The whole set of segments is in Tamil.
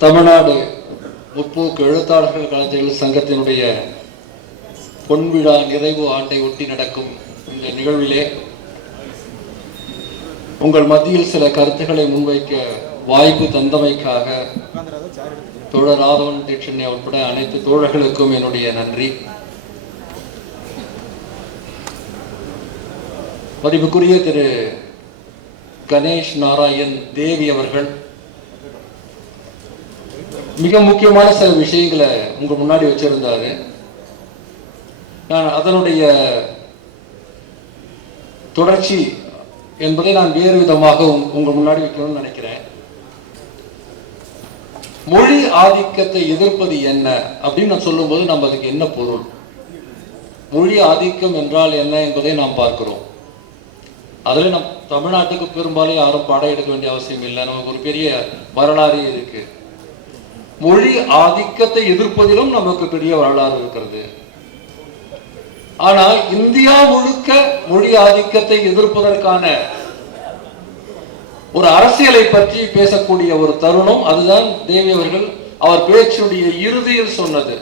தமிழ்நாடு முற்போக்கு எழுத்தாளர்கள் கலைஞர்கள் சங்கத்தினுடைய பொன்விழா நிறைவு ஆண்டை ஒட்டி நடக்கும் இந்த நிகழ்விலே உங்கள் மத்தியில் சில கருத்துக்களை முன்வைக்க வாய்ப்பு தந்தமைக்காக தோழர் ராதவன் தீட்சண்யா உட்பட அனைத்து தோழர்களுக்கும் என்னுடைய நன்றி. மதிப்புக்குரிய திரு கணேஷ் நாராயண் தேவி அவர்கள் மிக முக்கியமான சில விஷயங்களை உங்கள் முன்னாடி வச்சிருந்தாரு. நான் அதனுடைய தொடர்ச்சி என்பதை நான் வேறு விதமாக உங்கள் முன்னாடி வைக்கணும்னு நினைக்கிறேன். மொழி ஆதிக்கத்தை எதிர்ப்பது என்ன அப்படின்னு நான் சொல்லும்போது நம்ம அதுக்கு என்ன பொருள்? மொழி ஆதிக்கம் என்றால் என்ன என்பதை நாம் பார்க்கிறோம். அதில் நம் தமிழ்நாட்டுக்கு பெரும்பாலும் யாரும் பாடம் எடுக்க வேண்டிய அவசியம் இல்லை. நமக்கு ஒரு பெரிய வரலாறு இருக்குது மொழி ஆதிக்கத்தை எதிர்ப்பதிலும் நமக்கு பெரிய வரலாறு இருக்கிறது. ஆனால் இந்தியா முழுக்க மொழி ஆதிக்கத்தை எதிர்ப்பதற்கான ஒரு அரசியலை பற்றி பேசக்கூடிய ஒரு தருணம் அதுதான் தேவி அவர்கள் அவர் பேச்சுடைய இறுதியில் சொன்னது.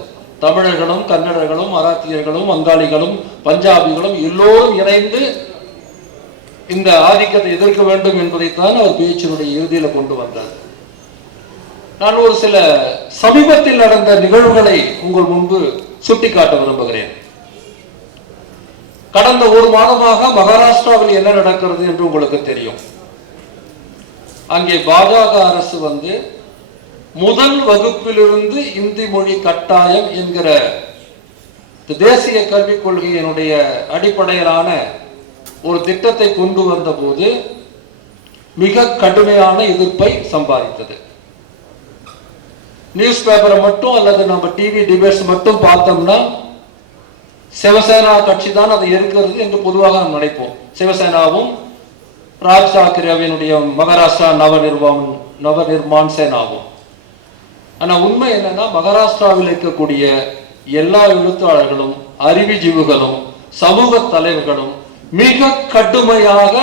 தமிழர்களும் கன்னடர்களும் மராத்தியர்களும் வங்காளிகளும் பஞ்சாபிகளும் எல்லோரும் இணைந்து இந்த ஆதிக்கத்தை எதிர்க்க வேண்டும் என்பதைத்தான் அவர் பேச்சினுடைய இறுதியில கொண்டு வந்தார். நான் ஒரு சில சமீபத்தில் நடந்த நிகழ்வுகளை உங்கள் முன்பு சுட்டிக்காட்ட விரும்புகிறேன். கடந்த ஒரு மாதமாக மகாராஷ்டிராவில் என்ன நடக்கிறது என்று உங்களுக்கு தெரியும். அங்கே பாஜக அரசு வந்து முதல் வகுப்பிலிருந்து இந்தி மொழி கட்டாயம் என்கிற தேசிய கல்விக் கொள்கையினுடைய அடிப்படையிலான ஒரு திட்டத்தை கொண்டு வந்த போது மிக கடுமையான எதிர்ப்பை சம்பாதித்தது. நியூஸ் பேப்பரை மட்டும் அல்லது நம்ம டிவி டிபேட்ஸ் மட்டும் பார்த்தோம்னா சிவசேனா கட்சி தான் அதை இருக்கிறது என்று பொதுவாக நாம் நினைப்போம். சிவசேனாவும் ராஜ் தாக்கரேவினுடைய மகாராஷ்டிரா நவ நவநிர்மான் நவ சேனாவும். ஆனால் உண்மை என்னன்னா மகாராஷ்டிராவில் இருக்கக்கூடிய எல்லா எழுத்தாளர்களும் அறிவிஜீவுகளும் சமூக தலைவர்களும் மிக கடுமையாக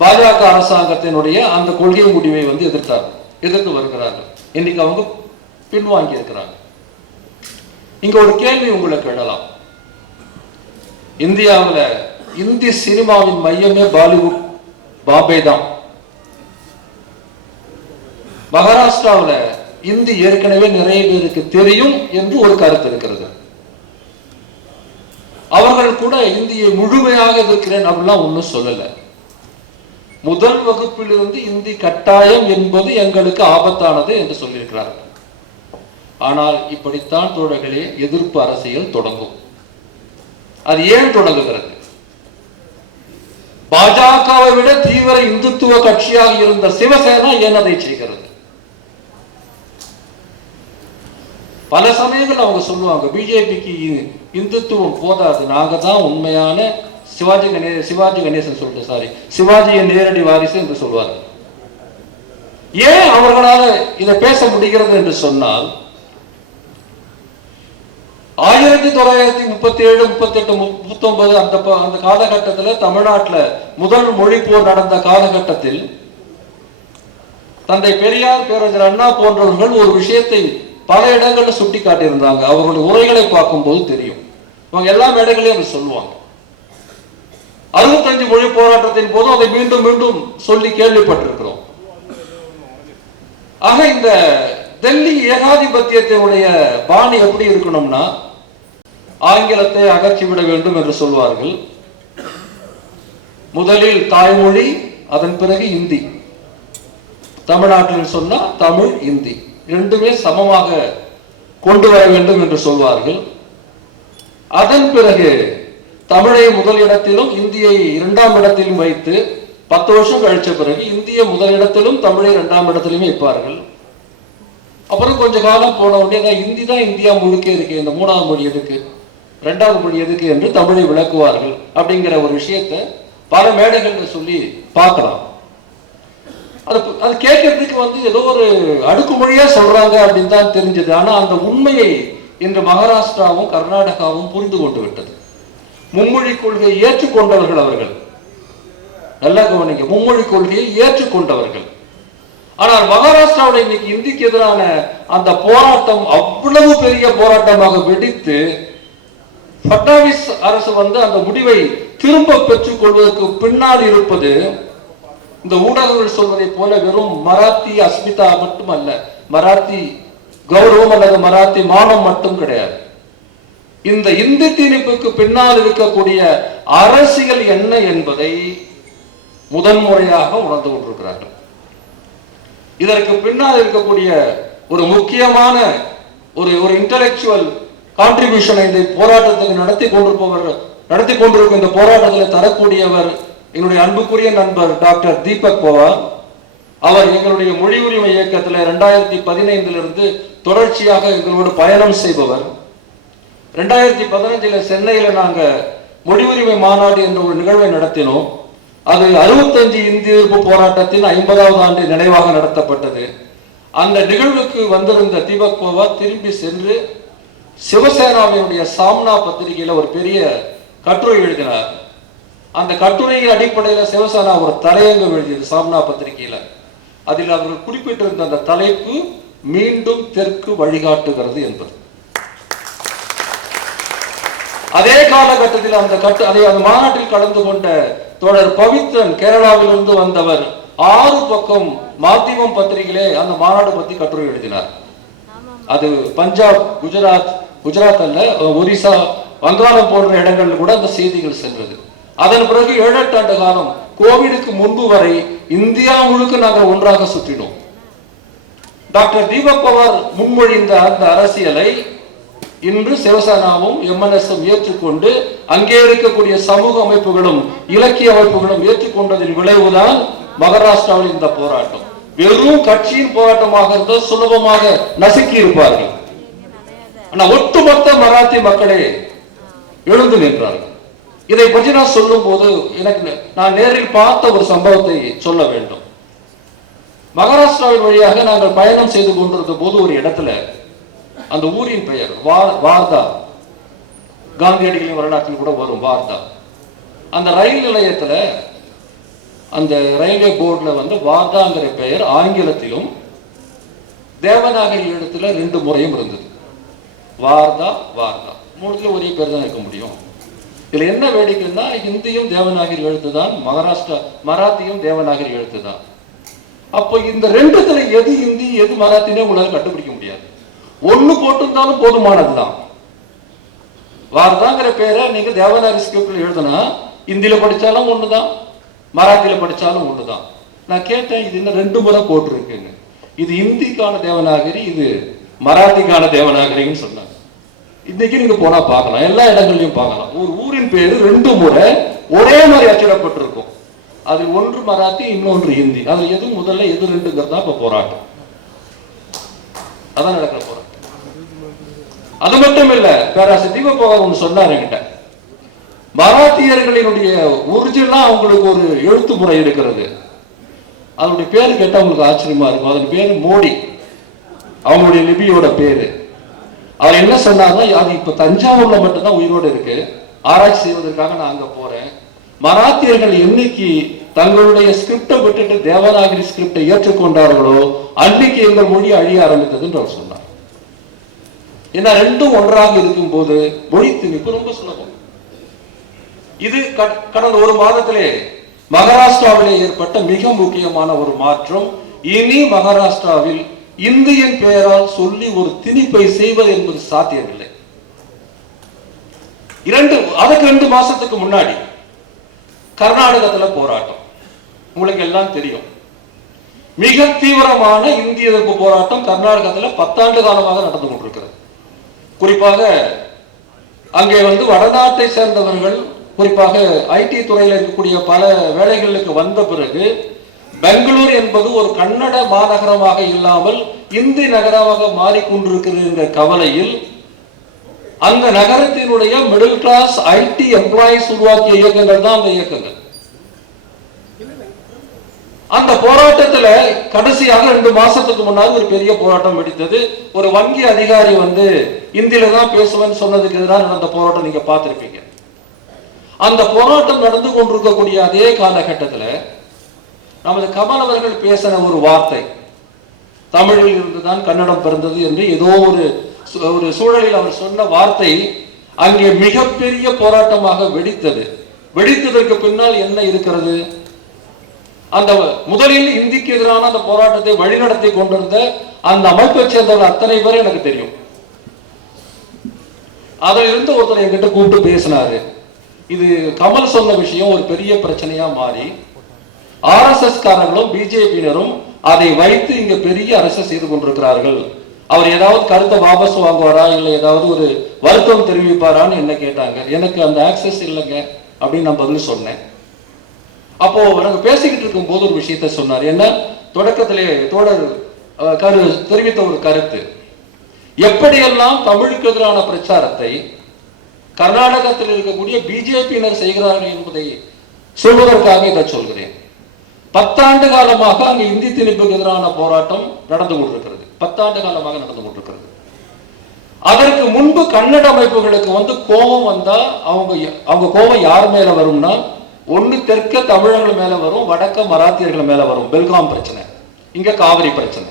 பாஜக அரசாங்கத்தினுடைய அந்த கொள்கை முடிவை வந்து எதிர்த்தார் எதிர்த்து வருகிறார்கள். இன்னைக்கு அவங்க பின்வாங்கி இருக்கிறாங்க இங்க ஒரு கேள்வி உங்களுக்கு எழலாம் இந்தியாவுல இந்தி சினிமாவின் மையமே பாலிவுட் பாம்பே தான். மகாராஷ்டிராவுல இந்தி ஏற்கனவே நிறைய பேருக்கு தெரியும் என்று ஒரு கருத்து இருக்கிறது. அவர்கள் கூட இந்தியை முழுமையாக இருக்கிறேன் அப்படிலாம் ஒன்றும் சொல்லல. முதல் வகுப்பிலிருந்து இந்தி கட்டாயம் என்பது எங்களுக்கு ஆபத்தானது என்று சொல்லியிருக்கிறார்கள். ஆனால் இப்படித்தான் தோழர்களே எதிர்ப்பு அரசியல் தொடங்கும். அது ஏன் தொடங்குகிறது? பாஜகவை விட தீவிர இந்துத்துவ கட்சியாக இருந்த சிவசேனா ஏன் அதை செய்கிறது? பல சமயங்கள் அவங்க சொல்லுவாங்க பிஜேபிக்கு இந்துத்துவம் போதாது நாங்க தான் உண்மையான சிவாஜி கணே சிவாஜி கணேசன் சொல்லிட்டு சாரி சிவாஜியின் நேரடி வாரிசு என்று சொல்வார்கள். ஏன் அவர்களால இதை பேச முடிகிறது என்று சொன்னால் ஆயிரத்தி தொள்ளாயிரத்தி முப்பத்தி ஏழு முப்பத்தி எட்டு முப்பத்தொன்பது அந்த அந்த காலகட்டத்தில் தமிழ்நாட்டுல முதல் மொழி போர் நடந்த காலகட்டத்தில் தந்தை பெரியார் பேரறிஞர் அண்ணா போன்றவர்கள் ஒரு விஷயத்தை பல இடங்களில் சுட்டி காட்டியிருந்தாங்க அவர்களுடைய உரைகளை பார்க்கும்போது தெரியும். அவங்க எல்லா மேடைகளையும் அதை சொல்லுவாங்க. அறுபத்தஞ்சு மொழி போராட்டத்தின் போதும் அதை மீண்டும் மீண்டும் சொல்லி கேள்விப்பட்டிருக்கிறோம். ஆக இந்த டெல்லி ஏகாதிபத்தியத்தினுடைய பாணி எப்படி இருக்கணும்னா ஆங்கிலத்தை அகற்றிவிட வேண்டும் என்று சொல்வார்கள். முதலில் தாய்மொழி அதன் பிறகு இந்தி. தமிழ்நாட்டில் சொன்னா தமிழ் இந்தி. ரெண்டுமே சமமாக கொண்டு வர வேண்டும் என்று சொல்வார்கள். அதன் பிறகு தமிழை முதல் இடத்திலும் இந்தியை இரண்டாம் இடத்திலும் வைத்து பத்து வருஷம் கழிச்ச பிறகு இந்திய முதல் இடத்திலும் தமிழை இரண்டாம் இடத்திலும் வைப்பார்கள். அப்புறம் கொஞ்ச காலம் போன உடனே தான் இந்தி தான் இந்தியா முழுக்க இருக்கு இந்த மூணாவது மொழி எதுக்கு? ரெண்டாவது மொழி எதுக்கு என்று தமிழை விளக்குவார்கள் அப்படிங்கிற ஒரு விஷயத்தை பல மேடைகள்ல சொல்லி பார்க்கலாம். அது அது கேட்கறதுக்கு வந்து ஏதோ ஒரு அடுக்குமொழியா சொல்றாங்க அப்படின்னு தான் தெரிஞ்சது. ஆனா அந்த உண்மையை இன்று மகாராஷ்டிராவும் கர்நாடகாவும் புரிந்து கொண்டு விட்டது. மும்மொழி கொள்கையை ஏற்றுக்கொண்டவர்கள் அவர்கள். நல்லா கவனிங்க மும்மொழி கொள்கையை ஏற்றுக்கொண்டவர்கள். ஆனால் மகாராஷ்டிராவில் இன்னைக்கு இந்திக்கு எதிரான அந்த போராட்டம் அவ்வளவு பெரிய போராட்டமாக வெடித்து பட்னாவிஸ் அரசு வந்து அந்த முடிவை திரும்ப பெற்றுக் கொள்வதற்கு பின்னால் இருப்பது இந்த ஊடகங்கள் சொல்வதை போல வெறும் மராத்தி அஸ்மிதா மட்டுமல்ல. மராத்தி கௌரவம் அல்லது மராத்தி மானம் மட்டும் கிடையாது. இந்த இந்தி திணிப்புக்கு பின்னால் இருக்கக்கூடிய அரசியல் என்ன என்பதை முதன்முறையாக உணர்ந்து கொண்டிருக்கிறார்கள். இதற்கு பின்னால் இருக்கக்கூடிய ஒரு முக்கியமான ஒரு ஒரு இன்டலெக்சுவல் கான்ட்ரிபியூஷனை இந்த போராட்டத்துக்கு நடத்தி கொண்டிருப்பவர் நடத்தி கொண்டிருக்கும் இந்த போராட்டத்தில் தரக்கூடியவர் எங்களுடைய அன்புக்குரிய நண்பர் டாக்டர் தீபக் பவார் அவர் எங்களுடைய மொழி உரிமை இயக்கத்தில் ரெண்டாயிரத்தி பதினைந்திலிருந்து தொடர்ச்சியாக எங்களோடு பயணம் செய்பவர். ரெண்டாயிரத்தி பதினஞ்சில் சென்னையில் நாங்கள் மொழி உரிமை மாநாடு என்ற ஒரு நிகழ்வை நடத்தினோம். அது அறுபத்தஞ்சு இந்திய எதிர்ப்பு போராட்டத்தின் ஐம்பதாவது ஆண்டு நினைவாக நடத்தப்பட்டது. அந்த நிகழ்வுக்கு வந்திருந்த தீபக் பவார் திரும்பி சென்று சிவசேனாவினுடைய சாம்னா பத்திரிகையில ஒரு பெரிய கட்டுரை எழுதினார். அந்த கட்டுரையின் அடிப்படையில் சிவசேனா ஒரு தலையங்கம் எழுதியது சாம்னா பத்திரிகையில. அதில் அவர்கள் குறிப்பிட்டிருந்த அந்த தலைப்பு மீண்டும் தெற்கு வழிகாட்டுகிறது என்பது. அதே காலகட்டத்தில் அந்த கட்டு அதை அந்த மாநாட்டில் கலந்து கொண்ட தொடர் பவித்ரன் கேரளாவிலிருந்து வந்தவர் ஆறு பக்கம் மாத்திமம் பத்திரிகையிலே அந்த மாநாடு பத்தி கட்டுரை எழுதினார். அது பஞ்சாப் குஜராத் குஜராத் அல்ல ஒரிசா வங்காளம் போன்ற இடங்கள்ல கூட அந்த செய்திகள் சென்றது. அதன் பிறகு ஏழு எட்டு ஆண்டு காலம் கோவிடுக்கு முன்பு வரை இந்தியா முழுக்க நாங்கள் ஒன்றாக சுற்றினோம். டாக்டர் தீபக் பவார் முன்மொழிந்த அந்த அரசியலை இன்று சிவசேனாவும் எம்என்எஸும் ஏற்றுக்கொண்டு அங்கே இருக்கக்கூடிய சமூக அமைப்புகளும் இலக்கிய அமைப்புகளும் ஏற்றுக்கொண்டதின் விளைவுதான் மகாராஷ்டிராவில் இந்த போராட்டம். வெறும் கட்சியின் போராட்டமாக இருந்தால் சுலபமாக நசுக்கி இருப்பார்கள் ஆனா ஒட்டுமொத்த மராத்தி மக்களே எழுந்து நின்றார்கள். இதை பற்றி நான் சொல்லும் போது எனக்கு நான் நேரில் பார்த்த ஒரு சம்பவத்தை சொல்ல வேண்டும். மகாராஷ்டிராவின் வழியாக நாங்கள் பயணம் செய்து கொண்டிருந்த போது ஒரு இடத்துல அந்த ஊரின் பெயர் வார்தா. காந்தியடிகளின் வரலாற்றில் கூட வரும் வார்தா. அந்த ரயில் நிலையத்துல அந்த ரயில்வே போர்டுல வந்து வார்தாங்கிற பெயர் ஆங்கிலத்திலும் தேவநாகரி எழுத்துல ரெண்டு முறையும் இருந்தது. வார்தா வார்தா. மூணுத்துல ஒரே பேர் தான் இருக்க முடியும். இதுல என்ன வேடிக்கைன்னா ஹிந்தியும் தேவநாகரி எழுத்து தான் மகாராஷ்டிரா மராத்தியும் தேவநாகரி எழுத்து தான். அப்போ இந்த ரெண்டுத்துல எது ஹிந்தி எது மராத்தினே உங்களால கண்டுபிடிக்க முடியாது. ஒண்ணு போட்டிருந்தாலும் போதுமானதுதான் வார்தாங்கிற பேரை நீங்க தேவநாகரி ஸ்கிரிப்ட்ல எழுதுனா இந்தியில படிச்சாலும் ஒண்ணுதான். மராத்தியில படிச்சாலும் தான் நான் கேட்டேன் இது என்ன ரெண்டு முறை போட்டிருக்குங்க இது இந்திக்கான தேவநாகரி இது மராத்திக்கான தேவநாகரின்னு சொன்னாங்க. இன்னைக்கு நீங்க போனா பார்க்கலாம் எல்லா இடங்கள்லையும் பார்க்கலாம். ஒரு ஊரின் பேரு ரெண்டு முறை ஒரே மாதிரி அச்சிடப்பட்டிருக்கும். அது ஒன்று மராத்தி இன்னொன்று ஹிந்தி அது எது முதல்ல எது ரெண்டுங்கிறது தான் இப்ப போராட்டம். அதான் நடக்கிற போராட்டம் அது மட்டும் இல்ல பேராசை போக ஒன்று சொன்னார் என்கிட்ட. மராத்தியர்களினுடைய ஒரிஜினலா அவங்களுக்கு ஒரு எழுத்து முறை இருக்கிறது. அதனுடைய பேர் கேட்டால் உங்களுக்கு ஆச்சரியமா இருக்கும். அதன் பேர் மோடி. அவங்களுடைய லிபியோட பேரு. அவர் என்ன சொன்னார்னா அது இப்போ தஞ்சாவூர்ல மட்டும்தான் உயிரோடு இருக்கு. ஆராய்ச்சி செய்வதற்காக நான் அங்கே போறேன். மராத்தியர்கள் என்னைக்கு தங்களுடைய ஸ்கிரிப்டை விட்டுட்டு தேவநாகரி ஸ்கிரிப்டை ஏற்றுக்கொண்டார்களோ அன்னைக்கு எங்கள் மொழி அழிய ஆரம்பித்ததுன்னு அவர் சொன்னார். ஏன்னா ரெண்டும் ஒன்றாக இருக்கும் போது மொழி திணிப்பு ரொம்ப சுலபம். இது கடந்த ஒரு மாதத்திலே மகாராஷ்டிராவிலே ஏற்பட்ட மிக முக்கியமான ஒரு மாற்றம். இனி மகாராஷ்டிராவில் இந்தியன் பெயரால் சொல்லி ஒரு திணிப்பை செய்வது என்பது சாத்தியமில்லை. இரண்டு அதுக்கு ரெண்டு மாசத்துக்கு முன்னாடி கர்நாடகத்துல போராட்டம். உங்களுக்கு எல்லாம் தெரியும். மிக தீவிரமான இந்திய எதிர்ப்பு போராட்டம் கர்நாடகத்துல பத்தாண்டு காலமாக நடந்து கொண்டிருக்கிறது. குறிப்பாக அங்கே வந்து வடநாட்டை சேர்ந்தவர்கள் குறிப்பாக ஐடி துறையில் இருக்கக்கூடிய பல வேலைகளுக்கு வந்த பிறகு பெங்களூர் என்பது ஒரு கன்னட மாநகரமாக இல்லாமல் இந்தி நகரமாக மாறிக்கொண்டிருக்கிறது என்ற கவலையில் அந்த நகரத்தினுடைய மிடில் கிளாஸ் ஐடி எம்ப்ளாயிஸ் உருவாக்கிய இயக்கங்கள் தான் அந்த இயக்கங்கள். அந்த போராட்டத்துல கடைசியாக ரெண்டு மாசத்துக்கு முன்னாடி ஒரு பெரிய போராட்டம் வெடித்தது. ஒரு வங்கி அதிகாரி வந்து இந்தியில தான் பேசுவேன்னு சொன்னதுக்கு எதிராக நடந்த போராட்டம் நீங்க பார்த்திருப்பீங்க. அந்த போராட்டம் நடந்து கொண்டிருக்கக்கூடிய அதே காலகட்டத்துல நமது கமல் அவர்கள் பேசின ஒரு வார்த்தை தமிழில் இருந்துதான் கன்னடம் பிறந்தது என்று ஏதோ ஒரு சு- ஒரு சூழலில் அவர் சொன்ன வார்த்தை அங்கே மிகப்பெரிய போராட்டமாக வெடித்தது. வெடித்ததற்கு பின்னால் என்ன இருக்கிறது? அந்த முதலில் இந்திக்கு எதிரான அந்த போராட்டத்தை வழிநடத்தி கொண்டிருந்த அந்த அமைப்பை சேர்ந்தவர் அத்தனை பேரும் எனக்கு தெரியும். அதில் இருந்து ஒருத்தர் என்கிட்ட கூப்பிட்டு பேசினாரு. இது கமல் சொன்ன விஷயம் ஒரு பெரிய பிரச்சனையா மாறி ஆர்எஸ்எஸ் காரர்களும் பிஜேபியினரும் அதை வைத்து இங்க பெரிய அரசு செய்து கொண்டிருக்கிறார்கள். அவர் ஏதாவது கருத்தை வாபஸ் வாங்குவாரா? இல்லை ஏதாவது ஒரு வருத்தம் தெரிவிப்பாரான்னு என்ன கேட்டாங்க. எனக்கு அந்த ஆக்சஸ் இல்லைங்க அப்படின்னு நான் பதில் சொன்னேன். அப்போ நாங்க பேசிக்கிட்டு இருக்கும் போது ஒரு விஷயத்த சொன்னார். என்ன? தொடக்கத்திலே தோழர் கரு தெரிவித்த ஒரு கருத்து. எப்படியெல்லாம் தமிழுக்கு எதிரான பிரச்சாரத்தை கர்நாடகத்தில் இருக்கக்கூடிய பிஜேபியினர் செய்கிறார்கள் என்பதை சொல்வதற்காக இதை சொல்கிறேன். பத்தாண்டு காலமாக அங்கு இந்தி திணிப்புக்கு எதிரான போராட்டம் நடந்து கொண்டிருக்கிறது. பத்தாண்டு காலமாக நடந்து கொண்டிருக்கிறது. அதற்கு முன்பு கன்னட அமைப்புகளுக்கு வந்து கோபம் வந்தா அவங்க அவங்க கோபம் யார் மேல வரும்னா ஒண்ணு தெற்க தமிழர்கள் மேல வரும் வடக்க மராத்தியர்கள் மேல வரும். பெல்காம் பிரச்சனை. இங்க காவிரி பிரச்சனை.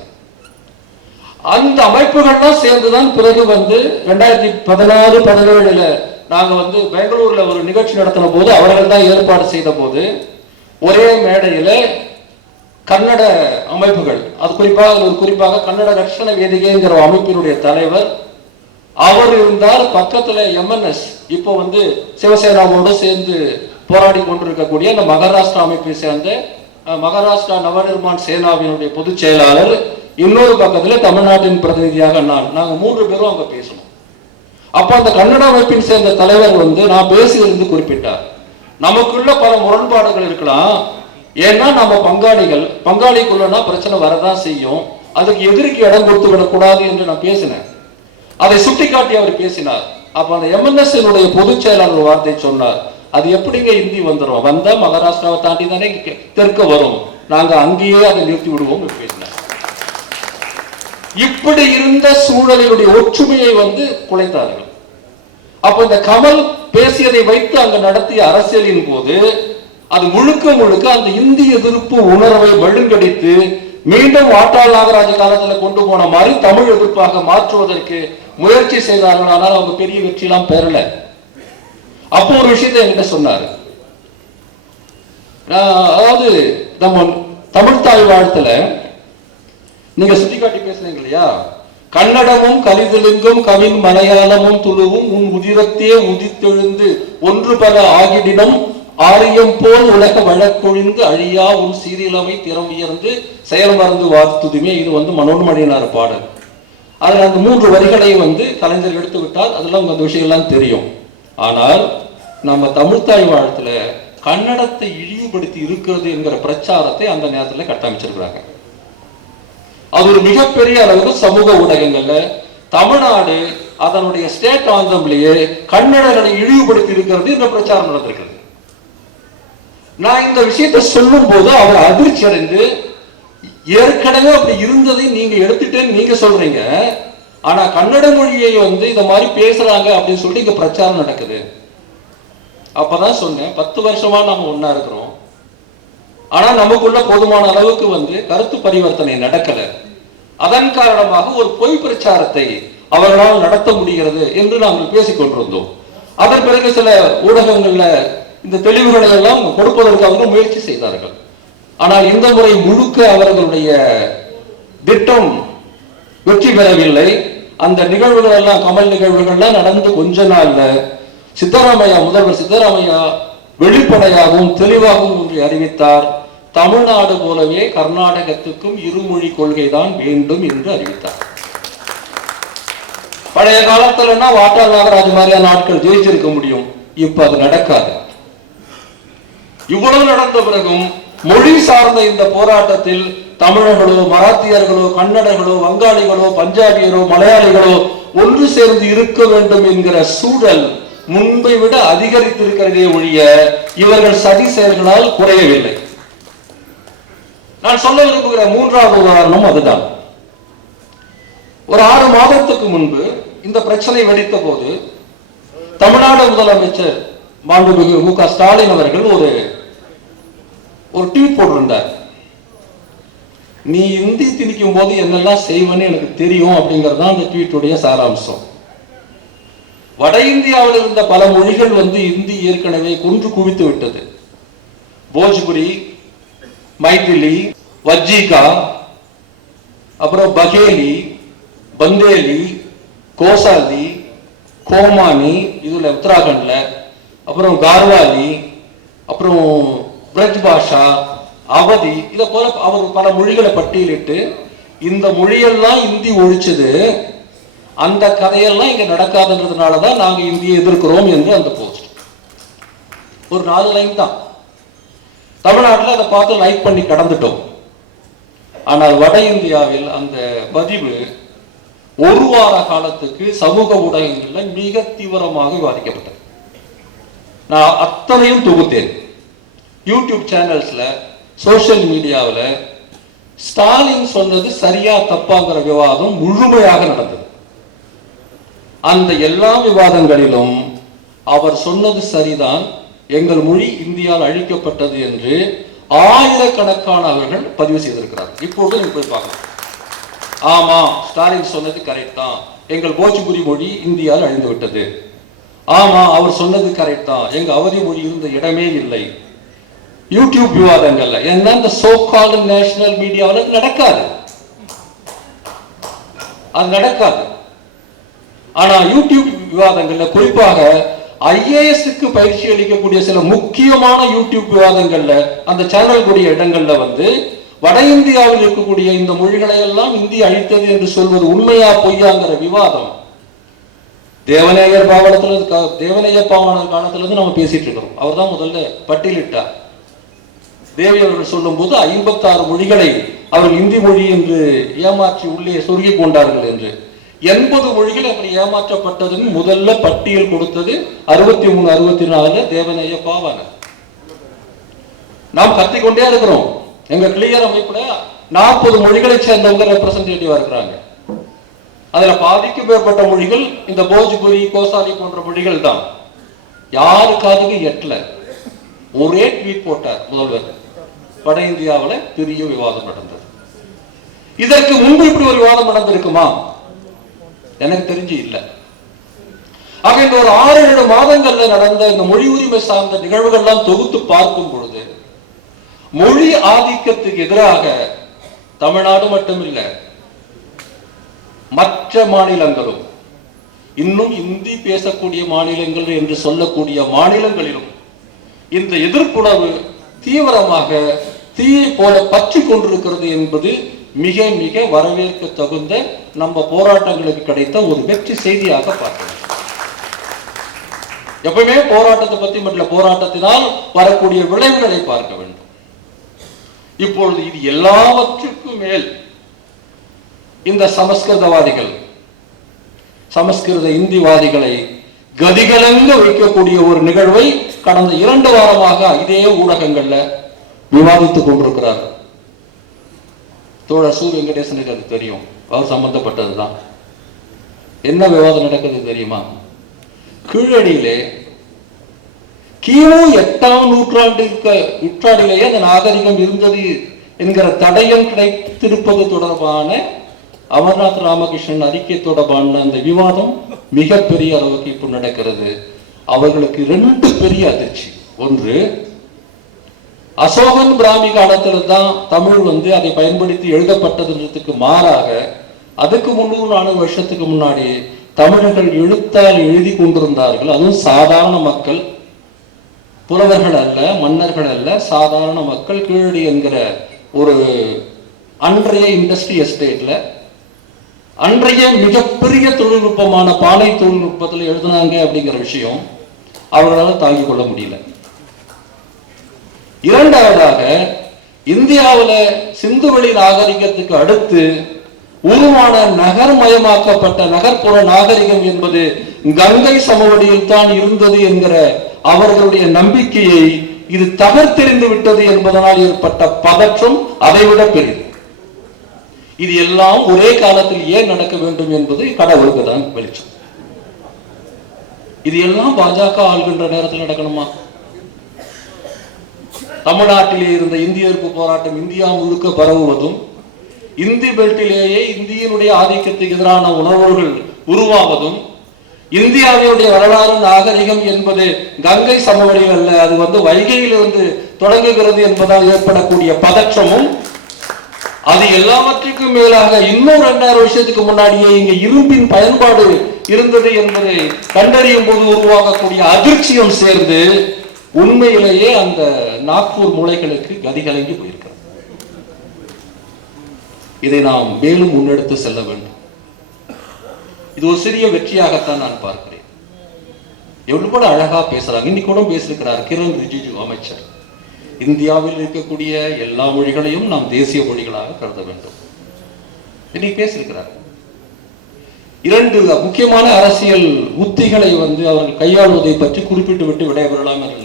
அந்த அமைப்புகள்லாம் சேர்ந்துதான் பிறகு வந்து ரெண்டாயிரத்தி பதினாறு பதினேழுல நாங்கள் வந்து பெங்களூரில் ஒரு நிகழ்ச்சி நடத்தின போது அவர்கள் தான் ஏற்பாடு செய்த போது ஒரே மேடையில் கன்னட அமைப்புகள் அது குறிப்பாக அதில் ஒரு குறிப்பாக கன்னட ரட்சண வேதிகைங்கிற அமைப்பினுடைய தலைவர் அவர் இருந்தார். பக்கத்தில் எம்என்எஸ் இப்போ வந்து சிவசேனாவோடு சேர்ந்து போராடி கொண்டிருக்கக்கூடிய அந்த மகாராஷ்டிரா அமைப்பை சேர்ந்த மகாராஷ்டிரா நவநிர்மாண் சேனாவினுடைய பொதுச் செயலாளர் இன்னொரு பக்கத்தில் தமிழ்நாட்டின் பிரதிநிதியாக நான் நாங்கள் மூன்று பேரும் அங்கே பேசணும். அப்ப அந்த கன்னட அமைப்பின் சேர்ந்த தலைவர் வந்து நான் பேசியிருந்து குறிப்பிட்டார். நமக்குள்ள பல முரண்பாடுகள் இருக்கலாம். ஏன்னா நம்ம பங்காளிகள் பங்காளிக்குள்ளனா பிரச்சனை வரதான் செய்யும். அதுக்கு எதிர்க்கு இடம் கொடுத்து விடக்கூடாது என்று நான் பேசினேன். அதை சுட்டிக்காட்டி அவர் பேசினார். அப்ப அந்த எம்என்எஸ் பொதுச் செயலாளர் வார்த்தை சொன்னார். அது எப்படிங்க இந்தி வந்துடும் வந்தா மகாராஷ்டிராவை தாண்டி தானே தெற்க வரும். நாங்க அங்கேயே அதை நிறுத்தி விடுவோம் பேசினார். இப்படி இருந்த சூழலினுடைய ஒற்றுமையை வந்து குலைத்தார்கள். அப்ப இந்த கமல் பேசியதை வைத்து அங்கு நடத்திய அரசியலின் போது அது முழுக்க முழுக்க அந்த இந்திய எதிர்ப்பு உணர்வை வழுங்கடித்து மீண்டும் வாட்டாள் நாகராஜ காலத்துல கொண்டு போன மாதிரி தமிழ் எதிர்ப்பாக மாற்றுவதற்கு முயற்சி செய்தார்கள். ஆனால் அவங்க பெரிய வெற்றியெல்லாம் பெறல. அப்போ ஒரு விஷயத்தை என்கிட்ட சொன்னாரு. அதாவது நம்ம தமிழ் தாய் வாழ்த்துல நீங்க சுட்டிக்காட்டி பேசுனீங்க இல்லையா கன்னடமும் கலிதெலுங்கும் கவின் மலையாளமும் துளுவும் உன் உதிரத்தே உதித்தெழுந்து ஒன்று பல ஆகிடினும் ஆரியம் போல் உலக வழக்கொழிந்து அழியா உன் சீரியலமை திறம் உயர்ந்து செயல் மறந்து வார்த்துதுமே. இது வந்து மனோன்மணியனார் பாடல். அதுல அந்த மூன்று வரிகளை வந்து கலைஞர் எடுத்து விட்டால் அதெல்லாம் உங்க அந்த விஷயம்லாம் தெரியும். ஆனால் நம்ம தமிழ்த்தாய் வாழ்த்துல கன்னடத்தை இழிவுபடுத்தி இருக்கிறது என்கிற பிரச்சாரத்தை அந்த நேரத்துல கட்டமைச்சிருக்கிறாங்க. அது ஒரு மிகப்பெரிய அளவுக்கு சமூக ஊடகங்கள்ல தமிழ்நாடு அதனுடைய ஸ்டேட் ஆந்தம்லயே கன்னடர்களை இழிவுபடுத்தி இருக்கிறது இந்த பிரச்சாரம் நடந்திருக்கிறது. நான் இந்த விஷயத்தை சொல்லும் போது அவர் அதிர்ச்சி அடைந்து ஏற்கனவே அப்படி இருந்ததை நீங்க எடுத்துட்டேன்னு நீங்க சொல்றீங்க ஆனா கன்னட மொழியை வந்து இந்த மாதிரி பேசுறாங்க அப்படின்னு சொல்லிட்டு இங்க பிரச்சாரம் நடக்குது. அப்பதான் சொன்னேன் பத்து வருஷமா நாம ஒன்னா இருக்கிறோம். ஆனா நமக்குள்ள போதுமான அளவுக்கு வந்து கருத்து பரிவர்த்தனை நடக்கலை. அதன் காரணமாக ஒரு பொய் பிரச்சாரத்தை அவர்களால் நடத்த முடிகிறது என்று நாங்கள் பேசிக் கொண்டிருந்தோம். அதன் பிறகு சில ஊடகங்கள்ல இந்த தெளிவுகளை எல்லாம் கொடுப்பதற்காக முயற்சி செய்தார்கள். ஆனால் இந்த முறை முழுக்க அவர்களுடைய திட்டம் வெற்றி பெறவில்லை. அந்த நிகழ்வுகள் எல்லாம் கமல் நிகழ்வுகள்லாம் நடந்து கொஞ்ச நாள்ல சித்தராமையா முதல்வர் சித்தராமையா வெளிப்படையாகவும் தெளிவாகவும் ஒன்றை அறிவித்தார். தமிழ்நாடு போலவே கர்நாடகத்துக்கும் இருமொழி கொள்கைதான் வேண்டும் என்று அறிவித்தார். பழைய காலத்துலன்னா வாட்டார் நாகராஜ் மாதிரியான ஆட்கள் ஜெயிச்சிருக்க முடியும். இப்ப அது நடக்காது. இவ்வளவு நடந்த பிறகும் மொழி சார்ந்த இந்த போராட்டத்தில் தமிழர்களோ மராத்தியர்களோ கன்னடர்களோ வங்காளிகளோ பஞ்சாபியரோ மலையாளிகளோ ஒன்று சேர்ந்து இருக்க வேண்டும் என்கிற சூழல் முன்பை விட அதிகரித்திருக்கிறதே ஒழிய இவர்கள் சதி செயல்களால் குறையவில்லை. நான் சொல்ல விரும்புகிற மூன்றாவது உதாரணம் அதுதான். ஒரு ஆறு மாதத்துக்கு முன்பு இந்த பிரச்சனை வெடித்த போது தமிழ்நாடு முதலமைச்சர் மாண்புமிகு மு க ஸ்டாலின் அவர்கள் ஒரு ஒரு ட்வீட் போட்டிருந்தார். நீ இந்தி திணிக்கும் போது என்னெல்லாம் செய்வேன்னு எனக்கு தெரியும் அப்படிங்கிறது தான் அந்த ட்வீட்டுடைய சாராம்சம். வட இந்தியாவில் இருந்த பல மொழிகள் வந்து இந்தி ஏற்கனவே குன்று குவித்து விட்டது. போஜ்புரி மைதிலி வஜ்ஜிகா அப்புறம் பகேலி பந்தேலி கோசாலி கோமானி இதுல உத்தராகண்ட்ல அப்புறம் கார்வாலி அப்புறம் பிரஜ் பாஷா அவதி இதை போல அவர் பல மொழிகளை பட்டியலிட்டு இந்த மொழியெல்லாம் இந்தி ஒழிச்சது. அந்த கதையெல்லாம் இங்க நடக்காதுன்றதுனால தான் நாங்க இந்தியை எதிர்க்கிறோம் என்று அந்த போஸ்ட். ஒரு நாலு லைன் தான். தமிழ்நாட்டில் அதை பார்த்து லைக் பண்ணி கடந்துட்டோம். ஆனால் வட இந்தியாவில் அந்த பதிவு ஒரு வார காலத்துக்கு சமூக ஊடகங்களில் மிக தீவிரமாக விவாதிக்கப்பட்டது. நான் அத்தனையும் தொகுத்தேன். யூடியூப் சேனல்ஸ்ல சோஷியல் மீடியாவில் ஸ்டாலின் சொன்னது சரியா தப்பாங்கிற விவாதம் முழுமையாக நடந்தது. அந்த எல்லா விவாதங்களிலும் அவர் சொன்னது சரிதான். எங்கள் மொழி இந்தியால் அழிக்கப்பட்டது என்று ஆயிரக்கணக்கானவர்கள் பதிவு செய்திருக்கிறார் இப்பொழுது நீங்க போய் பார்க்கலாம். ஆமா ஸ்டாலின் சொன்னது கரெக்ட் தான். எங்கள் போஜ்புரி மொழி இந்தியாவில் அழிந்து விட்டது. ஆமா அவர் சொன்னது கரெக்ட் தான். எங்க அவதி மொழி இருந்த இடமே இல்லை. யூடியூப் விவாதங்கள்ல. ஏன்னா இந்த சோ கால் நேஷனல் மீடியாவில் நடக்காது. அது நடக்காது. ஆனா யூடியூப் விவாதங்கள்ல குறிப்பாக ஐஏஎஸ்க்கு பயிற்சி அளிக்கக்கூடிய சில முக்கியமான யூடியூப் விவாதங்கள்ல அந்த சேனல் கூடிய இடங்கள்ல வந்து வட இந்தியாவில் இருக்கக்கூடிய இந்த மொழிகளை எல்லாம் இந்தி அழித்தது என்று சொல்வது உண்மையா பொய்யாங்கிற விவாதம் தேவநேயர் பாவனத்துல க- தேவநேயர் பாவனர் காலத்துல இருந்து நம்ம பேசிட்டு இருக்கிறோம் அவர் தான் முதல்ல பட்டியலிட்டார் தேவி அவர்கள் சொல்லும்போது ஐம்பத்தாறு மொழிகளை அவர்கள் இந்தி மொழி என்று ஏமாற்றி உள்ளே சொருகி கொண்டார்கள் என்று. எண்பது மொழிகள் அப்படி ஏமாற்றப்பட்டதுன்னு முதல்ல பட்டியல் கொடுத்தது அறுபத்தி மூணு அறுபத்தி நாலுல தேவநேய பாவானர் நாம் கத்திக்கொண்டே இருக்கிறோம். எங்க கிளியர் அமைப்புல நாற்பது மொழிகளை சேர்ந்தவங்க ரெப்ரசன்டேட்டிவா இருக்கிறாங்க. அதுல பாதிக்கு மேற்பட்ட மொழிகள் இந்த போஜ்புரி கோசாலி போன்ற மொழிகள் தான். யாரு எட்டல? ஒரே ட்வீட் போட்டார் முதல்வர். வட இந்தியாவுல பெரிய விவாதம் நடந்தது. இதற்கு முன்பு இப்படி ஒரு விவாதம் நடந்திருக்குமா? எனக்கு தெரிஞ்சு இல்லை. ஆக இந்த ஒரு ஆறு ஏழு மாதங்கள்ல நடந்த இந்த மொழி உரிமை சார்ந்த நிகழ்வுகள்லாம் தொகுத்து பார்க்கும் பொழுது மொழி ஆதிக்கத்துக்கு எதிராக தமிழ்நாடு மட்டுமில்லை மற்ற மாநிலங்களும் இன்னும் இந்தி பேசக்கூடிய மாநிலங்கள் என்று சொல்லக்கூடிய மாநிலங்களிலும் இந்த எதிர்ப்புணர்வு தீவிரமாக தீயை போல பற்றி கொண்டிருக்கிறது என்பது மிக மிக வரவேற்க தகுந்த நம்ம போராட்டங்களுக்கு கிடைத்த ஒரு வெற்றி செய்தியாக பார்க்கிறோம் எப்பவுமே போராட்டத்தை பத்தி மட்டும் போராட்டத்தினால் வரக்கூடிய விளைவுகளை பார்க்க வேண்டும். இப்பொழுது இது எல்லாவற்றுக்கும் மேல் இந்த சமஸ்கிருதவாதிகள் சமஸ்கிருத இந்திவாதிகளை கதிகலங்க வைக்கக்கூடிய ஒரு நிகழ்வை கடந்த இரண்டு வாரமாக இதே ஊடகங்கள்ல விவாதித்துக் கொண்டிருக்கிறார்கள். தோழர் சு வெங்கடேசனுக்கு அது தெரியும். அவர் சம்பந்தப்பட்டதுதான். என்ன விவாதம் நடக்குது தெரியுமா? கீழடியிலே கிமு எட்டாம் நூற்றாண்டுக்கு நூற்றாண்டிலேயே அந்த நாகரிகம் இருந்தது என்கிற தடயம் கிடைத்திருப்பது தொடர்பான அமர்நாத் ராமகிருஷ்ணன் அறிக்கை தொடர்பான அந்த விவாதம் மிகப்பெரிய அளவுக்கு இப்போ நடக்கிறது. அவர்களுக்கு ரெண்டு பெரிய அதிர்ச்சி. ஒன்று அசோகன் பிராமி காலத்தில் தான் தமிழ் வந்து அதை பயன்படுத்தி எழுதப்பட்டதுன்றதுக்கு மாறாக அதுக்கு முன்னூறு நானூறு வருஷத்துக்கு முன்னாடி தமிழர்கள் எழுத்தால் எழுதி கொண்டிருந்தார்கள். அதுவும் சாதாரண மக்கள் புலவர்கள் அல்ல மன்னர்கள் அல்ல சாதாரண மக்கள் கீழடி என்கிற ஒரு அன்றைய இண்டஸ்ட்ரி எஸ்டேட்ல அன்றைய மிகப்பெரிய தொழில்நுட்பமான பாலை தொழில்நுட்பத்தில் எழுதுனாங்க அப்படிங்கிற விஷயம் அவர்களால் தாங்கிக் கொள்ள முடியல. இரண்டாவதாக இந்தியாவுல சிந்துவெளி நாகரிகத்துக்கு அடுத்து உருவான நகர்மயமாக்கப்பட்ட நகர்ப்புற நாகரிகம் என்பது கங்கை சமவெளியில் தான் இருந்தது என்கிற அவர்களுடைய நம்பிக்கையை இது தகர்த்தெறிந்து விட்டது என்பதனால் ஏற்பட்ட பதற்றம் அதைவிட பெரியது. இது எல்லாம் ஒரே காலத்தில் ஏன் நடக்க வேண்டும் என்பது கடவுளுக்கு தான் வெளிச்சம். இது எல்லாம் பாஜக ஆள்கின்ற நேரத்தில் நடக்கணுமா? தமிழ்நாட்டிலே இருந்த இந்திய எதிர்ப்பு போராட்டம் இந்தியா முழுக்க பரவுவதும் இந்தி பெல்ட்டிலேயே இந்தியினுடைய ஆதிக்கத்துக்கு எதிரான உணர்வுகள் உருவாவதும் இந்தியாவினுடைய வரலாறு நாகரிகம் என்பது கங்கை சமவெளியில் அல்ல அது வந்து வைகையிலிருந்து தொடங்குகிறது என்பதால் ஏற்படக்கூடிய பதற்றமும் அது எல்லாவற்றுக்கும் மேலாக இன்னும் ரெண்டாயிரம் வருஷத்துக்கு முன்னாடியே இங்க இரும்பின் பயன்பாடு இருந்தது என்பதை கண்டறியும் போது உருவாகக்கூடிய அதிர்ச்சியும் சேர்ந்து உண்மையிலேயே அந்த நாக்பூர் மூளைகளுக்கு கதி கலங்கி போயிருக்கிறது. இதை நாம் மேலும் முன்னெடுத்து செல்ல வேண்டும். இது ஒரு சிறிய வெற்றியாகத்தான் நான் பார்க்கிறேன். எவ்வளவு கூட அழகா பேசுறாங்க இன்னைக்கு கூட பேசியிருக்கிறார் கிரண் ரிஜிஜு அமைச்சர். இந்தியாவில் இருக்கக்கூடிய எல்லா மொழிகளையும் நாம் தேசிய மொழிகளாக கருத வேண்டும். இன்னைக்கு பேசியிருக்கிறார். இரண்டு முக்கியமான அரசியல் உத்திகளை வந்து அவர்கள் கையாளுவதை பற்றி குறிப்பிட்டு விட்டு விடைபெறலாம் என்று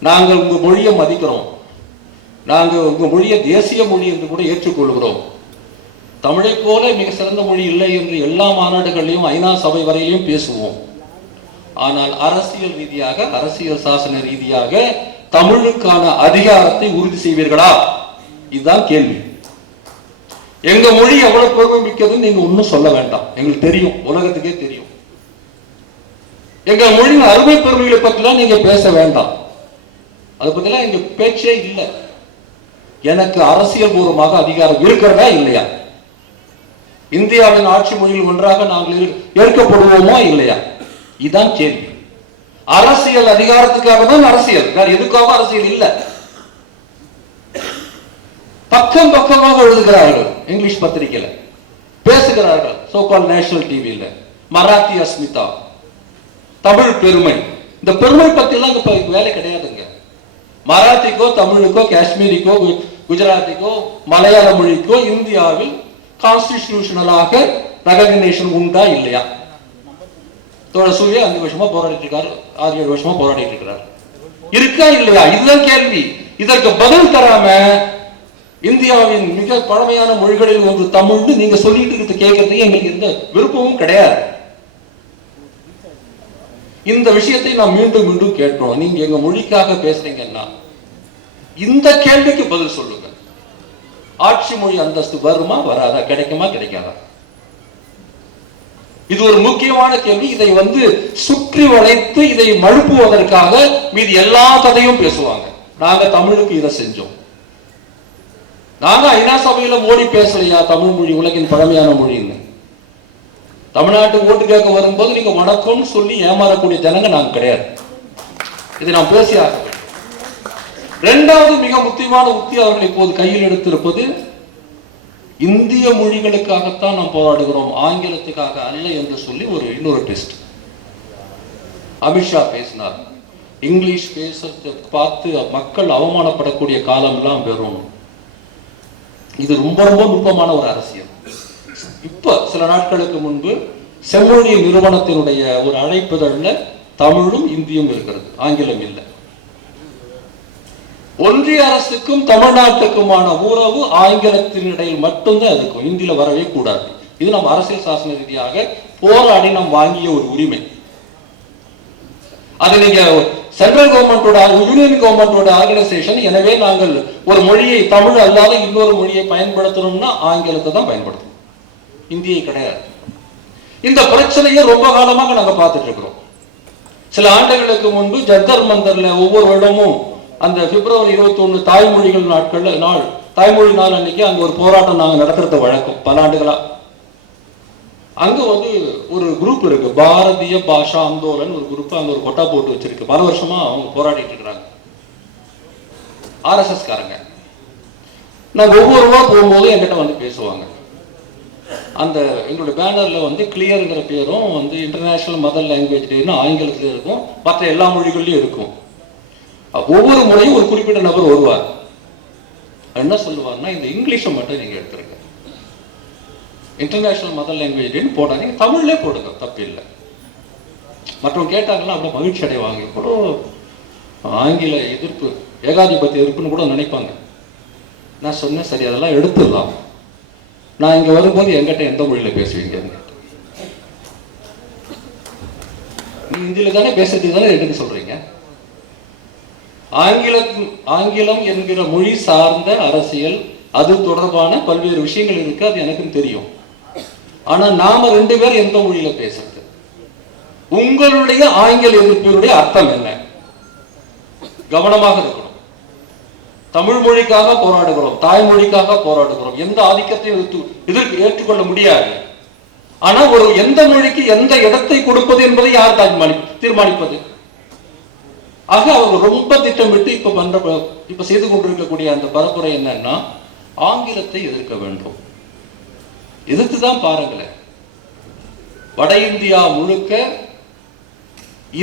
நாங்கள் உங்கள் மொழியை மதிக்கிறோம். நாங்கள் உங்கள் மொழியை தேசிய மொழி என்று கூட ஏற்றுக்கொள்கிறோம். தமிழை போல மிக சிறந்த மொழி இல்லை என்று எல்லா மாநாடுகளிலும் ஐநா சபை வரையிலும் பேசுவோம். ஆனால் அரசியல் ரீதியாக அரசியல் சாசன ரீதியாக தமிழுக்கான அதிகாரத்தை உறுதி செய்வீர்களா? இதுதான் கேள்வி. எங்க மொழி எவ்வளவு பெருமை மிக்கதுன்னு நீங்க ஒன்னும் சொல்ல வேண்டாம். எங்களுக்கு தெரியும். உலகத்துக்கே தெரியும். எங்க மொழியின் அருமை பெருமைகளை பத்திலாம் நீங்க பேச வேண்டாம். அதை பத்திலாம் இங்க பேச்சே இல்லை. எனக்கு அரசியல் பூர்வமாக அதிகாரம் இருக்கிறதா இல்லையா? இந்தியாவின் ஆட்சி மொழியில் ஒன்றாக நாங்கள் ஏற்கப்படுவோமா இல்லையா? இதுதான் கேள்வி. அரசியல் அதிகாரத்துக்காக தான் அரசியல். வேற எதுக்காக அரசியல் இல்ல? பக்கம் பக்கமாக எழுதுகிறார்கள். இங்கிலீஷ் பத்திரிகையில. பேசுகிறார்கள். சோகால் நேஷனல் டிவியில மராத்தி அஸ்மிதா தமிழ் பெருமை. இந்த பெருமை பத்தி எல்லாம் இப்ப வேலை கிடையாதுங்க. மராத்திக்கோ தமிழுக்கோ காஷ்மீரிக்கோ கு- குஜராத்திக்கோ மலையாள மொழிக்கோ இந்தியாவில் கான்ஸ்டிடியூஷனலாக ரெகக்னேஷன் உண்டா இல்லையா? தோழர் சூர்யா அஞ்சு வருஷமா போராடிட்டு இருக்காரு ஆறு ஏழு வருஷமா போராடிட்டு இருக்கிறார் இருக்கா இல்லையா? இதுதான் கேள்வி. இதற்கு பதில் தராம இந்தியாவின் மிக பழமையான மொழிகளில் ஒன்று தமிழ்னு நீங்க சொல்லிட்டு இருக்கிறது கேட்கறதுக்கு எங்களுக்கு எந்த விருப்பமும் கிடையாது. இந்த விஷயத்தை நாம் மீண்டும் மீண்டும் கேட்கிறோம். நீங்க எங்க மொழிக்காக பேசுறீங்கன்னா இந்த கேள்விக்கு பதில் சொல்லுங்க ஆட்சி மொழி அந்தஸ்து வருமா வராதா? கிடைக்குமா கிடைக்காதா? இது ஒரு முக்கியமான கேள்வி. இதை வந்து சுற்றி வளைத்து இதை மழுப்புவதற்காக மீதி எல்லா கதையும் பேசுவாங்க. நாங்க தமிழுக்கு இதை செஞ்சோம். நாங்க ஐநா சபையில மோடி பேசலையா தமிழ் மொழி உலகின் பழமையான மொழின்னு? தமிழ்நாட்டு ஓட்டு கேட்க வரும்போது நீங்க வணக்கம்னு சொல்லி ஏமாறக்கூடிய ஜனங்க நாங்க கிடையாது. இதை நான் பேசி இரண்டாவது மிக முக்கியமான உத்தி அவர்கள் இப்போது கையில் எடுத்திருப்பது இந்திய மொழிகளுக்காகத்தான் நாம் போராடுகிறோம். ஆங்கிலத்துக்காக அல்ல என்று சொல்லி ஒரு இன்னொரு டெஸ்ட் அமித்ஷா பேசினார். இங்கிலீஷ் பேசுறதை பார்த்து மக்கள் அவமானப்படக்கூடிய காலம்லாம் பெறும் இது ரொம்ப ரொம்ப நுட்பமான ஒரு அரசியல். இப்ப சில நாட்களுக்கு முன்பு செம்மொழி நிறுவனத்தினுடைய ஒரு அழைப்புதழில் தமிழும் இந்தியும் இருக்கிறது ஆங்கிலம் இல்லை. ஒன்றிய அரசுக்கும் தமிழ்நாட்டுக்குமான உறவு ஆங்கிலத்தின் இடையில் மட்டும்தான் இருக்கும் இந்தியில வரவே கூடாது. இது நம்ம அரசியல் சாசன ரீதியாக போராடி நாம் வாங்கிய ஒரு உரிமை. அது நீங்க சென்ட்ரல் கவர்மெண்டோட யூனியன் கவர்மெண்டோட ஆர்கனைசேஷன் எனவே நாங்கள் ஒரு மொழியை தமிழ் அல்லாத இன்னொரு மொழியை பயன்படுத்தணும்னா ஆங்கிலத்தை தான் பயன்படுத்தணும். இந்தியை கிடையாது. இந்த பிரச்சனையை ரொம்ப காலமாக நாங்க பார்த்துட்டு இருக்கிறோம். சில ஆண்டுகளுக்கு முன்பு ஜந்தர் மந்தர்ல ஒவ்வொரு வருடமும் அந்த பிப்ரவரி இருபத்தி ஒன்று தாய்மொழிகள் நாட்கள்ல நாள் தாய்மொழி நாள் அன்னைக்கு அங்க ஒரு போராட்டம் நாங்க நடத்துறது வழக்கம் பல ஆண்டுகளா. அங்க வந்து ஒரு குரூப் இருக்கு பாரதிய பாஷா ஆந்தோலன் ஒரு குரூப் அங்க ஒரு கொட்டா போட்டு வச்சிருக்கு. பல வருஷமா அவங்க போராடிட்டு இருக்கிறாங்க. ஆர்எஸ்எஸ் காரங்க. நாங்க ஒவ்வொரு ரூபா போகும்போது என்கிட்ட வந்து பேசுவாங்க. அந்த எங்களுடைய பேனர்ல வந்து கிளியருங்கிற பேரும் வந்து இன்டர்நேஷனல் மதர் லாங்குவேஜ் டேன்னு ஆங்கிலத்துல இருக்கும். மற்ற எல்லா மொழிகள்லையும் இருக்கும். ஒவ்வொரு முறையும் ஒரு குறிப்பிட்ட நபர் வருவார். என்ன சொல்லுவார்னா இந்த இங்கிலீஷை மட்டும் நீங்க எடுத்துருங்க. இன்டர்நேஷ்னல் மதர் லாங்குவேஜ் டேன்னு போடாதீங்க. தமிழ்லே போடுங்க தப்பு இல்லை மற்றவங்க கேட்டாங்கன்னா அப்படியே மகிழ்ச்சி அடைவாங்க. கூட ஆங்கில எதிர்ப்பு ஏகாதிபத்திய எதிர்ப்புன்னு கூட நினைப்பாங்க. நான் சொன்னேன் சரி அதெல்லாம் எடுத்துடலாம். நான் இங்கே வரும்போது எங்கிட்ட எந்த மொழியில் பேசுவீங்க? நீ இந்தியில தானே பேசுறதுக்கு தானே எடுக்க சொல்றீங்க? ஆங்கிலம் ஆங்கிலம் என்கிற மொழி சார்ந்த அரசியல் அது தொடர்பான பல்வேறு விஷயங்கள் இருக்கு அது எனக்கும் தெரியும். ஆனா நாம ரெண்டு பேரும் எந்த மொழியில பேசுறது? உங்களுடைய ஆங்கில எதிர்ப்பினுடைய அர்த்தம் என்ன? கவனமாக இருக்கணும். தமிழ் மொழிக்காக போராடுகிறோம் தாய்மொழிக்காக போராடுகிறோம். எந்த ஆதிக்கத்தையும் எதிர்த்து எதிர்க்கு ஏற்றுக்கொள்ள முடியாது. ஆனா ஒரு எந்த மொழிக்கு எந்த இடத்தை கொடுப்பது என்பதை யார் தீர்மானி தீர்மானிப்பது? ஆக அவங்க ரொம்ப திட்டமிட்டு இப்ப பண்ற இப்ப செய்து கொண்டிருக்கக்கூடிய அந்த பரப்புரை என்னன்னா ஆங்கிலத்தை எதிர்க்க வேண்டும். எதிர்த்து தான் பாருங்களேன் வட இந்தியா முழுக்க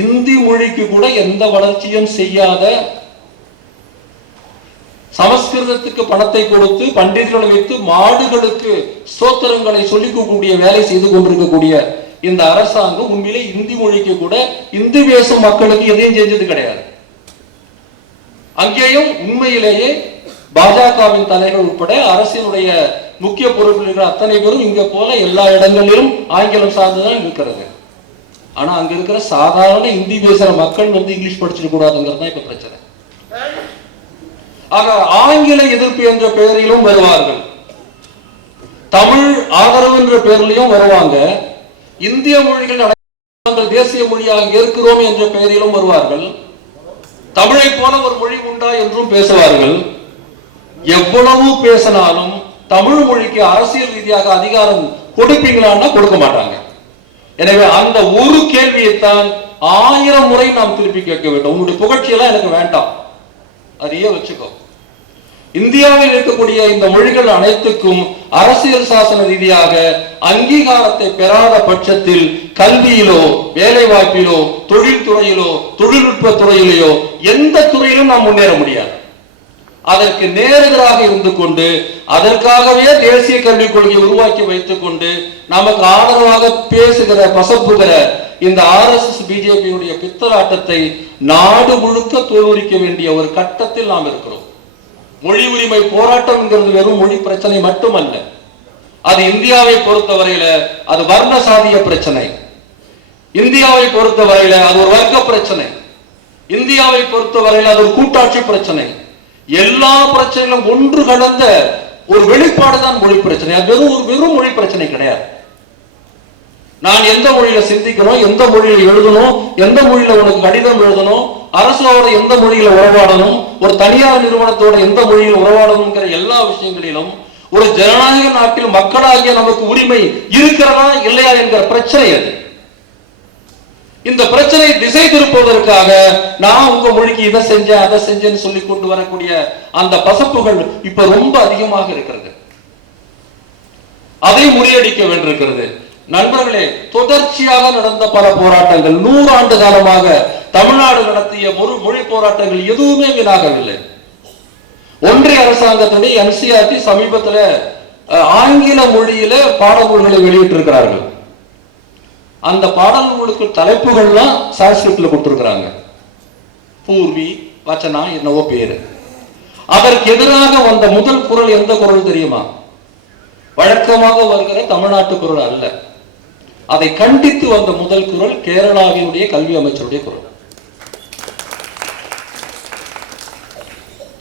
இந்தி மொழிக்கு கூட எந்த வளர்ச்சியும் செய்யாத சமஸ்கிருதத்துக்கு பணத்தை கொடுத்து பண்டிதர்களை வைத்து மாடுகளுக்கு சோத்திரங்களை சொல்லிக்கக்கூடிய வேலை செய்து கொண்டிருக்கக்கூடிய இந்த அரசாங்கம் உண்மையிலே இந்தி மொழிக்கு கூட இந்தி பேசும் மக்களுக்கு எதையும் செஞ்சது கிடையாது. அங்கேயும் உண்மையிலேயே பாஜகவின் தலைவர் உட்பட அரசினுடைய முக்கிய பொறுப்பில் இருக்கிற அத்தனை பேரும் இங்க போல எல்லா இடங்களிலும் ஆங்கிலம் சார்ந்துதான் இருக்கிறது. ஆனா அங்க இருக்கிற சாதாரண இந்தி பேசுற மக்கள் வந்து இங்கிலீஷ் படிச்சிட கூடாதுங்கிறது தான் இப்ப பிரச்சனை. ஆக ஆங்கில எதிர்ப்பு என்ற பெயரிலும் வருவார்கள். தமிழ் ஆதரவு என்ற பெயரிலையும் வருவாங்க. இந்திய மொழிகள் நாங்கள் தேசிய மொழியாக ஏற்கிறோம் என்ற பெயரிலும் வருவார்கள். தமிழை போல ஒரு மொழி உண்டா என்றும் பேசுவார்கள். எவ்வளவு பேசினாலும் தமிழ் மொழிக்கு அரசியல் ரீதியாக அதிகாரம் கொடுப்பீங்களான்னா கொடுக்க மாட்டாங்க. எனவே அந்த ஒரு கேள்வியைத்தான் ஆயிரம் முறை நாம் திருப்பி கேட்க வேண்டும். உங்களுடைய புகழ்ச்சியெல்லாம் எனக்கு வேண்டாம். அதையே வச்சுக்கோ. இந்தியாவில் இருக்கக்கூடிய இந்த மொழிகள் அனைத்துக்கும் அரசியல் சாசன ரீதியாக அங்கீகாரத்தை பெறாத பட்சத்தில் கல்வியிலோ வேலை வாய்ப்பிலோ தொழில்துறையிலோ தொழில்நுட்ப துறையிலோ எந்த துறையிலும் நாம் முன்னேற முடியாது. அதற்கு நேரெதிராக இருந்து கொண்டு அதற்காகவே தேசிய கல்விக் கொள்கையை உருவாக்கி வைத்துக் கொண்டு நமக்கு ஆதரவாக பேசுகிற பசப்புகிற இந்த ஆர் எஸ் எஸ் பிஜேபியுடைய பித்தலாட்டத்தை நாடு முழுக்க தோலுரிக்க வேண்டிய ஒரு கட்டத்தில் நாம் இருக்கிறோம். மொழி உரிமை போராட்டம்ங்கிறது வெறும் மொழி பிரச்சனை மட்டுமல்ல. அது இந்தியாவை பொறுத்தவரையில அது வர்ண சாதிய பிரச்சனை. இந்தியாவை பொறுத்தவரையில அது ஒரு வர்க்க பிரச்சனை. இந்தியாவை பொறுத்தவரையில அது ஒரு கூட்டாட்சி பிரச்சனை. எல்லா பிரச்சனைகளும் ஒன்று கலந்த ஒரு வெளிப்பாடு தான் மொழி பிரச்சனை. அது வெறும் ஒரு வெறும் மொழி பிரச்சனை கிடையாது. நான் எந்த மொழியில சிந்திக்கணும் எந்த மொழியில எழுதணும் எந்த மொழியில உனக்கு கடிதம் எழுதணும் அரசோட எந்த மொழியில உறவாடணும் ஒரு தனியார் நிறுவனத்தோட எந்த மொழியில் உறவாடணுங்கிற எல்லா விஷயங்களிலும் ஒரு ஜனநாயக நாட்டில் மக்களாகிய நமக்கு உரிமை இருக்கிறதா இல்லையா என்கிற பிரச்சனை அது. இந்த பிரச்சனை திசை திருப்புவதற்காக நான் உங்க மொழிக்கு இதை செஞ்சேன் அதை செஞ்சேன்னு சொல்லி கொண்டு வரக்கூடிய அந்த பசப்புகள் இப்ப ரொம்ப அதிகமாக இருக்கிறது. அதை முறியடிக்க வேண்டியிருக்கிறது. நண்பர்களே தொடர்ச்சியாக நடந்த பல போராட்டங்கள் நூறு ஆண்டு காலமாக தமிழ்நாடு நடத்திய ஒரு மொழி போராட்டங்கள் எதுவுமே வீணாகவில்லை. ஒன்றிய அரசாங்கத்துடைய என்சிஆர்டி சமீபத்தில் அஹ், ஆங்கில மொழியில பாடநூல்களை வெளியிட்டிருக்கிறார்கள். அந்த பாடநூலுக்கு தலைப்புகள்லாம் சான்ஸ்கிரிட்ல கொடுத்துருக்குறாங்க. பூர்வி வச்சனா என்னவோ பேரு. அதற்கு எதிராக வந்த முதல் குரல் எந்த குரல் தெரியுமா? வழக்கமாக வருகிற தமிழ்நாட்டு குரல் அல்ல. அதை கண்டித்து வந்த முதல் குரல் கேரளாவினுடைய கல்வி அமைச்சருடைய குரல்.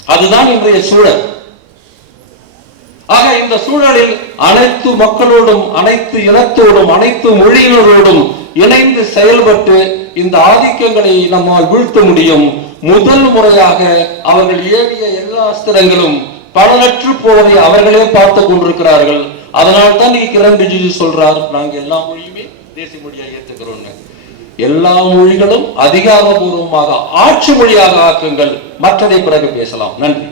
அதுதான் இன்றைய சூழல். ஆக இந்த சூழலில் அனைத்து மக்களோடும் அனைத்து இனத்தோடும் அனைத்து மொழியினரோடும் இணைந்து செயல்பட்டு இந்த ஆதிக்கங்களை நம்மால் வீழ்த்த முடியும். முதல் முறையாக அவர்கள் ஏவிய எல்லா அஸ்திரங்களும் பலனற்று போவதை அவர்களே பார்த்து கொண்டிருக்கிறார்கள். அதனால் தான் நீ கிரண் ரிஜிஜு சொல்றார் நாங்க எல்லா மொழியுமே தேசிய மொழியாக ஏற்றுக்கிறோம்னு. எல்லா மொழிகளும் அதிகாரபூர்வமாக ஆட்சி மொழியாக ஆக்குங்கள். மற்றதை பிறகு பேசலாம். நன்றி.